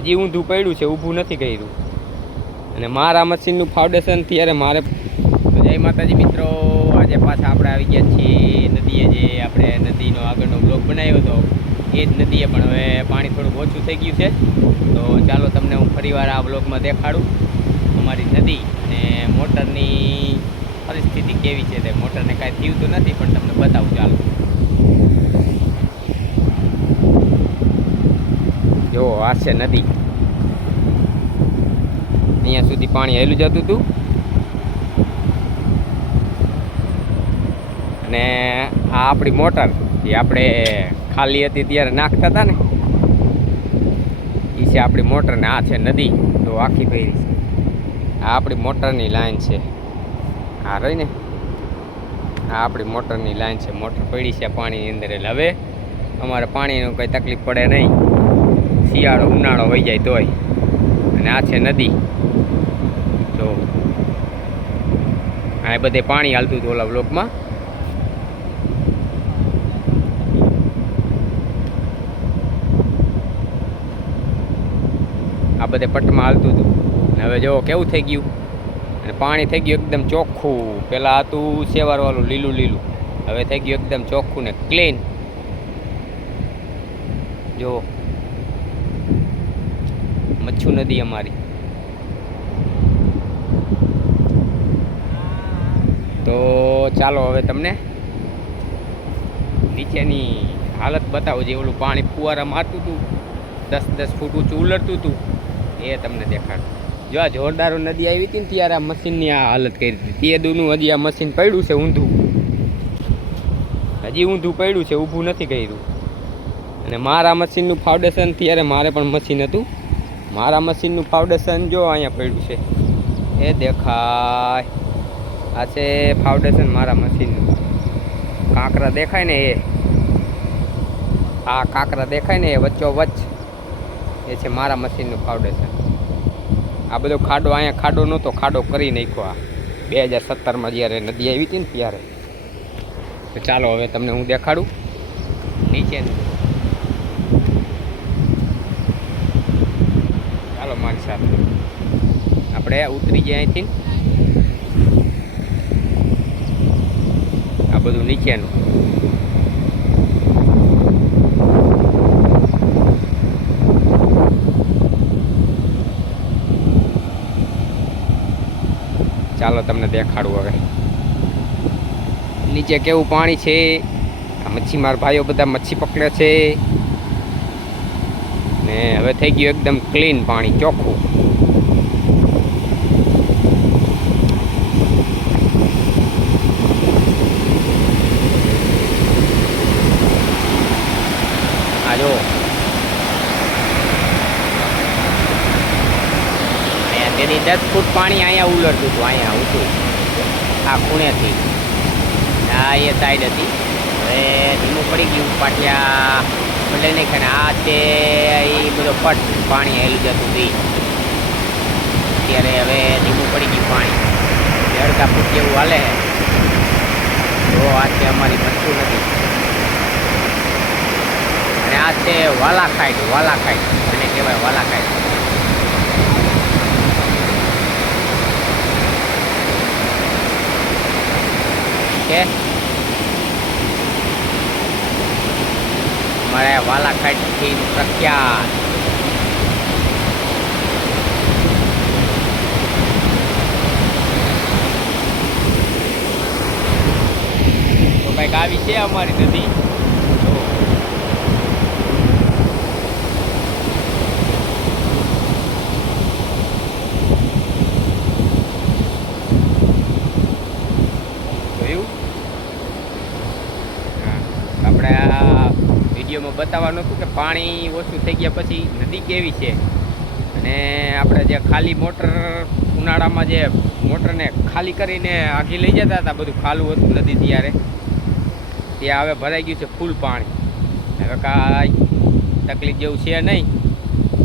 હજી ઊંધું પડ્યું છે, ઊભું નથી કર્યું. અને મારા મશીનનું ફાઉન્ડેશન ત્યારે મારે. જય માતાજી મિત્રો, આજે પાછા આપણે આવી ગયા છીએ નદીએ. જે આપણે નદીનો આગળનો બ્લોક બનાવ્યો હતો એ જ નદીએ, પણ હવે પાણી થોડુંક ઓછું થઈ ગયું છે. તો ચાલો તમને હું ફરીવાર આ બ્લોકમાં દેખાડું અમારી નદી અને મોટરની પરિસ્થિતિ કેવી છે. તે મોટરને કાંઈ થયું તો નથી, પણ તમને બતાવું. ચાલો જો આ છે નદી. અહીંયા સુધી પાણી હેલું જતું હતું અને આ આપણી મોટર જે આપણે ખાલી હતી ત્યારે નાખતા હતા ને, એ છે આપણી મોટર. ને આ છે નદી. તો આખી ભરી છે. આ આપણી મોટરની લાઈન છે. આ રહી ને, આ આપણી મોટરની લાઈન છે. મોટર પડી છે પાણીની અંદર. એટલે હવે અમારે પાણીનું કંઈ તકલીફ પડે નહીં, શિયાળો ઉનાળો વહી જાય તોય. અને આ છે નદી. તો આ બધે પાણી હાલતું હતું ઓલા બ્લોકમાં. આ બધે પટમાં હાલતું હતું. અને હવે જો કેવું થઈ ગયું, અને પાણી થઈ ગયું એકદમ ચોખ્ખું. પહેલાં હતું સેવારવાળું લીલું લીલું, હવે થઈ ગયું એકદમ ચોખ્ખું ને ક્લીન. જો મચ્છુ નદી અમારી. તો ચાલો હવે તમને નીચેની હાલત બતાવું. જે ઓલું પાણી ફુવારા મારતું હતું, 10-10 ફૂટ ઊંચું ઉલરતું હતું, એ તમને દેખાડું. જો આ જોરદાર નદી આવી હતી ને ત્યારે આ મશીનની આ હાલત કરી હતી. તે દૂનું હજી આ મશીન પડ્યું છે ઊંધું, હજી ઊંધું પડ્યું છે, ઊભું નથી કર્યું. અને મારા મશીનનું ફાઉન્ડેશન ત્યારે મારે પણ મશીન હતું. મારા મશીનનું ફાઉન્ડેશન જો અહીંયા પડ્યું છે, એ દેખાય. આ છે ફાઉન્ડેશન મારા મશીનનું. કાંકરા દેખાય ને, એ આ કાંકરા દેખાય ને, એ વચ્ચોવચ્ચ એ છે મારા મશીનનું ફાઉન્ડેશન. આ બધો ખાડો, અહીંયા ખાડો નહોતો, ખાડો કરી નાખ્યો આ 2017માં જ્યારે નદી આવી હતી ને ત્યારે. તો ચાલો હવે તમને હું દેખાડું નીચેનું. ચાલો મારી સાથે આપણે ઉતરી જાય અહીંથી. આ બધું નીચેનું. ચાલો તમને દેખાડું હવે નીચે કેવું પાણી છે. આ મચ્છીમાર ભાઈઓ બધા મચ્છી પકડે છે. ને હવે થઈ ગયું એકદમ ક્લીન પાણી, ચોખ્ખું. આ જો તેની 10 ફૂટ પાણી અહીંયા ઉલરતું હતું, અહીંયા ઊંચું આ ખૂણેથી. આ એ સાઈડ હતી. હવે ધીમું પડી ગયું, પાટિયા બદલે નહીં ખાને. આ છે એ બધો પટ પાણી હેલું જતું હતું. અત્યારે હવે ધીમું પડી ગયું પાણી, 1.5 ફૂટ જેવું હાલે. તો આ છે અમારી મચ્છુ નદી. અને આ છે વાલાખાઈટ. વાલાખાઈટ એને કહેવાય, વાલાખાઈટ. અમારે વાલાખાઈટથી પ્રખ્યાત. તો કંઈક આવી છે અમારી નદી. આપણે આ વિડીયોમાં બતાવવાનું હતું કે પાણી ઓછું થઈ ગયા પછી નદી કેવી છે. અને આપણે જે ખાલી મોટર ઉનાળામાં જે મોટરને ખાલી કરીને આખી લઈ જતા હતા, બધું ખાલું હતું નદી ત્યારે, ત્યાં હવે ભરાઈ ગયું છે ફૂલ પાણી. હવે કાંઈ તકલીફ જેવું છે નહીં.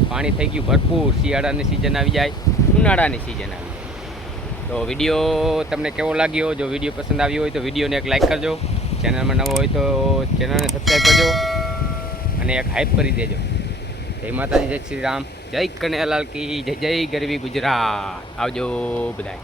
પાણી થઈ ગયું ભરપૂર. શિયાળાની સિઝન આવી જાય, ઉનાળાની સિઝન આવી જાય. તો વિડીયો તમને કેવો લાગ્યો? જો વિડીયો પસંદ આવ્યો હોય તો વિડીયોને એક લાઈક કરજો. ચેનલમાં નવો હોય તો ચેનલને સબસ્ક્રાઈબ કરજો અને એક હાઈપ કરી દેજો. જય માતાજી, જય શ્રી રામ, જય કનૈયાલાલ કી જય, જય ગરવી ગુજરાત. આવજો બધાય.